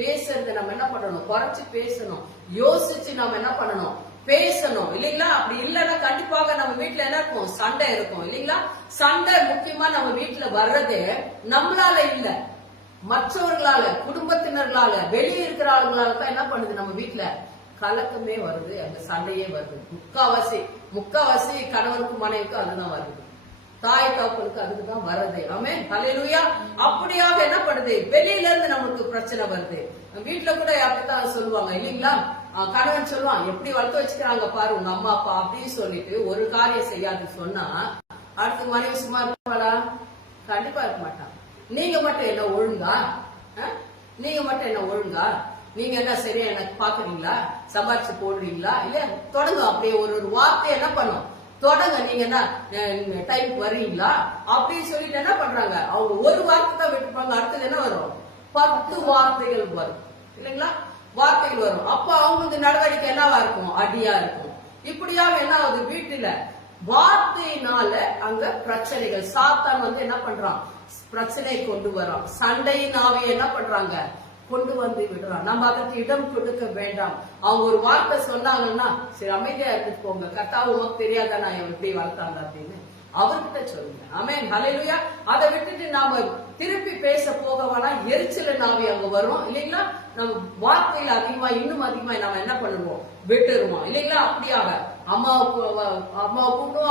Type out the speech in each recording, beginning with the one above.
பேசுறது நம்ம என்ன பண்ணணும், குறைச்சு பேசணும். யோசிச்சு நம்ம என்ன பண்ணணும், பேசணும் இல்லைங்களா? அப்படி இல்லைன்னா கண்டிப்பாக நம்ம வீட்டுல என்ன இருக்கும், சண்டை இருக்கும் இல்லைங்களா? சண்டை முக்கியமா நம்ம வீட்டுல வர்றதே நம்மளால இல்ல, மற்றவர்களால, குடும்பத்தினர்களால, வெளியே இருக்கிற ஆளுங்களால தான் என்ன பண்ணுது, நம்ம வீட்டுல கலக்கமே வருது, அந்த சண்டையே வருது. முக்காவாசி கணவனுக்கு மனைவிக்கு அதுதான் வருது, தாய் தகப்பனுக்கு அதுக்குதான் வருது. ஆமென், ஹல்லேலூயா. அப்படியாக என்ன பண்ணுது, வெளியில இருந்து நமக்கு பிரச்சனை வருது. வீட்டுல கூட அப்படித்தான் சொல்லுவாங்க இல்லைங்களா? கணவன் சொல்லுவான், எப்படி வளர்த்து வச்சுக்கிறாங்க பாரு உங்க அம்மா அப்பா அப்படின்னு சொல்லிட்டு ஒரு காரியம் செய்யாது சொன்னா அடுத்து மனைவி சும்மா இருப்பாளா? கண்டிப்பா இருக்க மாட்டான். நீங்க மட்டும் என்ன ஒழுங்கா, நீங்க மட்டும் என்ன ஒழுங்கா, நீங்க என்ன சரியா எனக்கு பாக்குறீங்களா, சம்பாரிச்சு போடுறீங்களா, இல்ல தொடங்க. அப்படியே ஒரு வார்த்தை என்ன பண்ணும், தொடங்க. நீங்க என்ன டைம் வருவீங்களா அப்படின்னு சொல்லிட்டு என்ன பண்றாங்க, அவங்க ஒரு வார்த்தை தான் விட்டுப்பாங்க. அடுத்தது என்ன வரும், 10 வார்த்தைகள் வரும் இல்லைங்களா? வார்த்தைகள் வரும். அப்ப அவங்களுக்கு நடவடிக்கை என்னவா இருக்கும், அடியா இருக்கும். இப்படியாக என்ன ஆகுது, வீட்டுல வார்த்தையினால அங்க பிரச்சனைகள். சாத்தான் வந்து என்ன பண்றான், பிரச்சனை கொண்டு வரான். சண்டையின் ஆவியை என்ன பண்றாங்க, கொண்டு வந்து விடுறான். நம்ம அதற்கு இடம் கொடுக்க வேண்டாம். அவங்க ஒரு வார்த்தை சொன்னாங்கன்னா சரி அமைதியா இருந்துட்டு போங்க, கர்த்தாவு உனக்கு தெரியாதா நான் எப்படி வளர்த்தாங்க அப்படின்னு அவர்கிட்ட சொல்லுங்க. ஆமென், ஹல்லேலூயா. அதை விட்டுட்டு நாம திருப்பி பேச போக வேணா, எரிச்சல நாவி அங்க வரும் இல்லைங்களா? நம்ம வார்த்தையில அதிகமா இன்னும் அதிகமா நம்ம என்ன பண்ணுவோம், விட்டுருவோம் இல்லைங்களா? அப்படியாக அம்மாவை கூப்பிடுவோம்,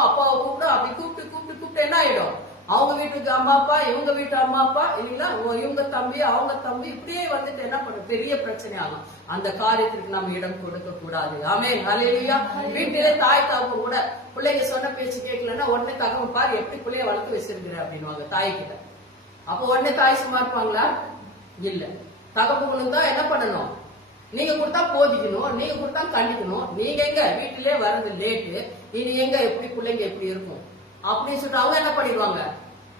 அப்பாவை கூப்பிடும், அப்படி கூப்பிட்டு என்ன ஆயிடும், அவங்க வீட்டுக்கு அம்மா அப்பா, இவங்க வீட்டு அம்மா அப்பா இல்லைங்களா, இவங்க தம்பி அவங்க தம்பி, இப்படியே வந்துட்டு என்ன பண்ணும், பெரிய பிரச்சனை ஆகும். அந்த காரியத்திற்கு நம்ம இடம் கொடுக்க கூடாது. ஆமென், ஹல்லேலூயா. வீட்டிலே தாய் தகப்பன் கூட பிள்ளைங்க சொன்ன பேச்சு கேட்கலன்னா உடனே தகவல் பாரு எப்படி பிள்ளைய வளர்த்து வச்சிருக்கிற அப்படின்வாங்க தாய்கிட்ட. அப்ப உடனே தாய் சும்மா இருப்பாங்களா? இல்ல. தகப்பனுக்கு தான் என்ன பண்ணணும், நீங்க கொடுத்தா போதிக்கணும், நீங்க கொடுத்தா கண்டிக்கணும். நீங்க எங்க வீட்டிலே வர்றது லேட்டு, இனி எங்க எப்படி பிள்ளைங்க எப்படி இருக்கும் அப்படின்னு சொல்லிட்டு அவங்க என்ன பண்ணிடுவாங்க,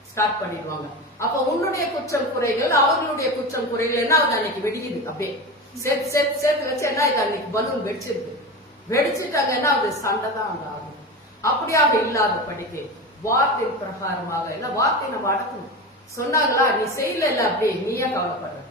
ஸ்டார்ட் பண்ணிடுவாங்க. அப்ப உன்னுடைய குற்றம் குறைகள் அவர்களுடைய குற்றம் குறைகள் என்ன ஆகுது, அன்னைக்கு வெடிக்குது. அப்படியே சேர்த்து வச்சு என்ன ஆகுது, அன்னைக்கு பலூன் வெடிச்சிருக்கு. வெடிச்சுட்டாங்க என்ன ஆகுது, சண்டை தான் அங்க ஆகுது. அப்படியாக இல்லாத படிக்க வார்த்தை பிரகாரமாக இல்ல, வார்த்தை நம்ம அடக்கணும். சொன்னாங்களா, நீ செய்யல, அப்படியே நீ ஏன் கவலைப்படுற,